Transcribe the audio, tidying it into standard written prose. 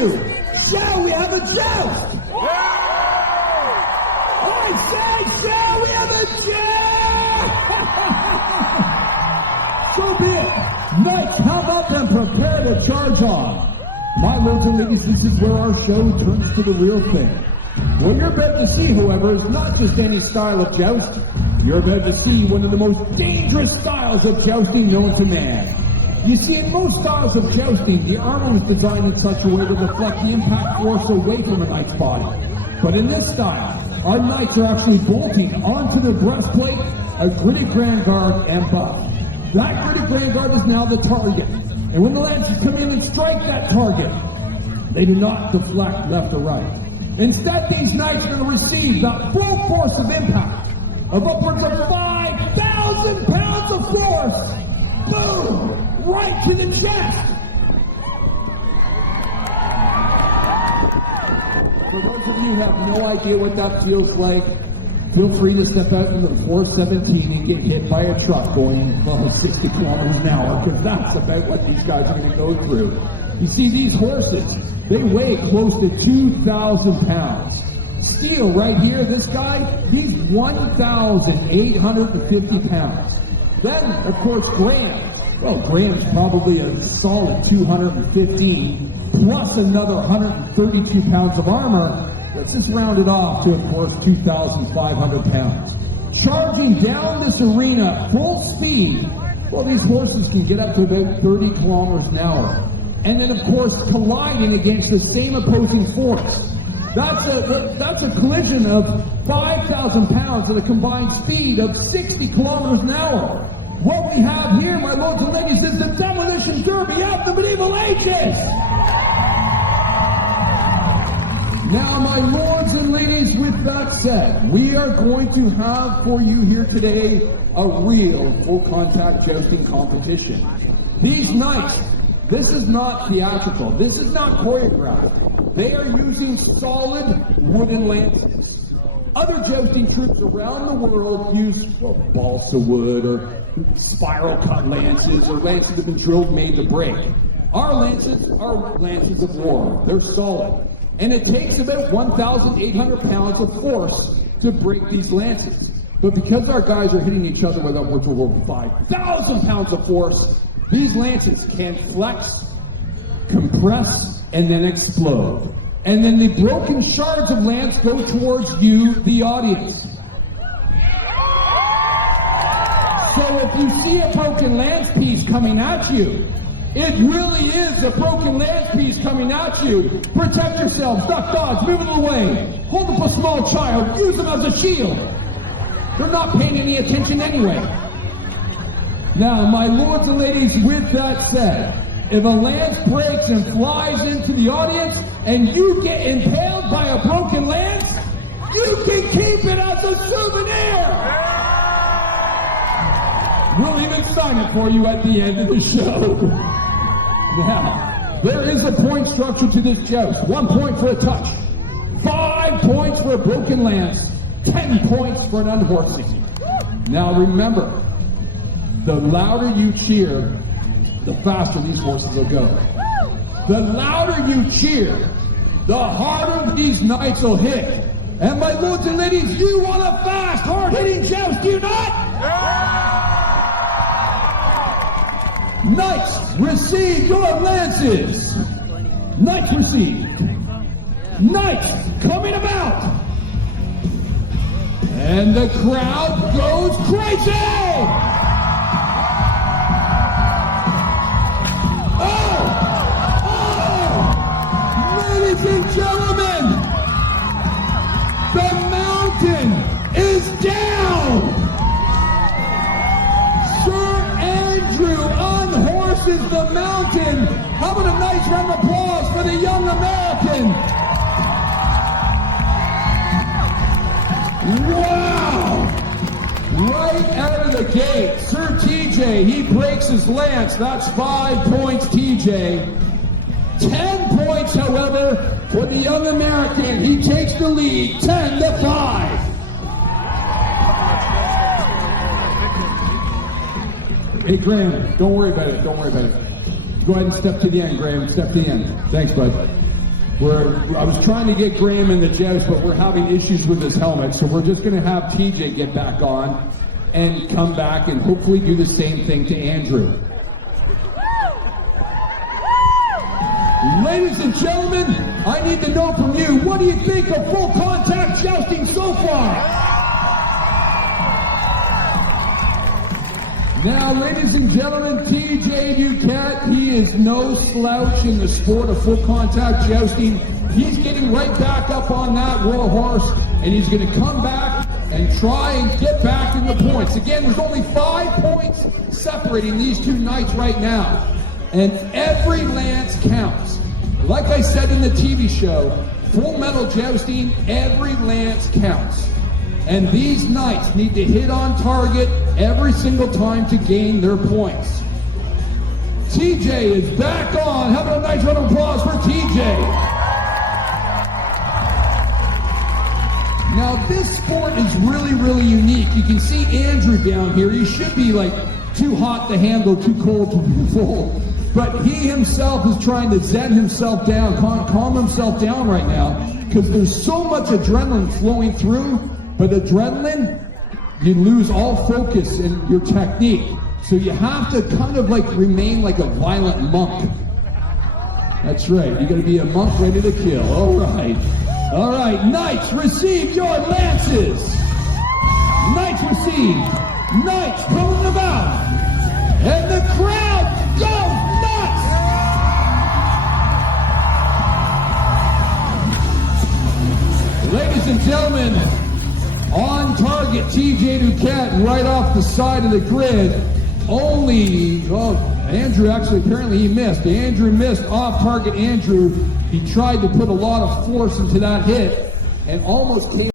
you, shall we have a joust? I say, shall we have a joust? So be it. Knights, how about them prepare to charge on? My lords and ladies, this is where our show turns to the real thing. What you're about to see, however, is not just any style of jousting. You're about to see one of the most dangerous styles of jousting known to man. You see, in most styles of jousting, the armor was designed in such a way to deflect the impact force away from a knight's body. But in this style, our knights are actually bolting onto their breastplate a gridded grand guard and buff. That gridded grand guard is now the target. And when the lancers come in and strike that target, they do not deflect left or right. Instead, these knights are going to receive the full force of impact of upwards of 5,000 pounds of force. Boom! Right to the chest! For those of you who have no idea what that feels like, feel free to step out into the 417 and get hit by a truck going 60 kilometers an hour, because that's about what these guys are going to go through. You see, these horses, they weigh close to 2,000 pounds. Steel right here, this guy, he's 1,850 pounds. Then, of course, Graham. Well, Graham's probably a solid 215, plus another 132 pounds of armor. Let's just round it off to, of course, 2,500 pounds. Charging down this arena full speed, well, these horses can get up to about 30 kilometers an hour. And then, of course, colliding against the same opposing force. That's a collision of 5,000 pounds at a combined speed of 60 kilometers an hour. What we have here, my lords and ladies, is the demolition derby of the medieval ages. Now, my lords and ladies, with that said, we are going to have for you here today a real full-contact jousting competition. These knights, this is not theatrical. This is not choreographed. They are using solid wooden lances. Other jousting troops around the world use balsa wood or spiral cut lances or lances that have been drilled made to break. Our lances are lances of war. They're solid. And it takes about 1,800 pounds of force to break these lances. But because our guys are hitting each other with upwards of over 5,000 pounds of force, these lances can flex, compress, and then explode. And then the broken shards of lance go towards you, the audience. So if you see a broken lance piece coming at you, it really is a broken lance piece coming at you. Protect yourselves, duck, dodge, move it away. Hold up a small child, use them as a shield. They're not paying any attention anyway. Now, my lords and ladies, with that said, if a lance breaks and flies into the audience and you get impaled by a broken lance, you can keep it as a souvenir. We'll even sign it for you at the end of the show. Now, there is a point structure to this joust. 1 point for a touch, 5 points for a broken lance, 10 points for an unhorsing. Now remember, the louder you cheer, the faster these horses will go. The louder you cheer, the harder these knights will hit. And my lords and ladies, you want a fast, hard-hitting joust, do you not? Knights, receive your lances. Knights, receive. Knights, coming about. And the crowd goes crazy! Ladies and gentlemen, the mountain is down! Sir Andrew unhorses the mountain. How about a nice round of applause for the young American? Wow! Right out of the gate, Sir TJ, he breaks his lance. That's 5 points, TJ. 10 points, however, for the young American. He takes the lead, 10-5. Hey, Graham, don't worry about it. Don't worry about it. Go ahead and step to the end, Graham. Step to the end. Thanks, bud. I was trying to get Graham in the joust, but we're having issues with his helmet, so we're just going to have TJ get back on and come back and hopefully do the same thing to Andrew. Ladies and gentlemen, I need to know from you, what do you think of full contact jousting so far? Now, ladies and gentlemen, TJ Duquette, he is no slouch in the sport of full contact jousting. He's getting right back up on that royal horse, and he's going to come back and try and get back in the points. Again, there's only 5 points separating these two knights right now, and every lance counts. Like I said in the TV show, Full Metal Jousting, every lance counts. And these knights need to hit on target every single time to gain their points. TJ is back on. How about a nice round of applause for TJ? Now this sport is really, really unique. You can see Andrew down here. He should be like too hot to handle, too cold to be full. But he himself is trying to zen himself down, calm himself down right now, because there's so much adrenaline flowing through. But adrenaline, you lose all focus in your technique. So you have to kind of like remain like a violent monk. That's right, you gotta be a monk ready to kill. All right, knights, receive your lances. Knights received. Knights coming about. And the crowd goes nuts. Ladies and gentlemen, on target, TJ Duquette right off the side of the grid. Andrew actually, apparently he missed. Andrew missed off target. Andrew, he tried to put a lot of force into that hit and almost came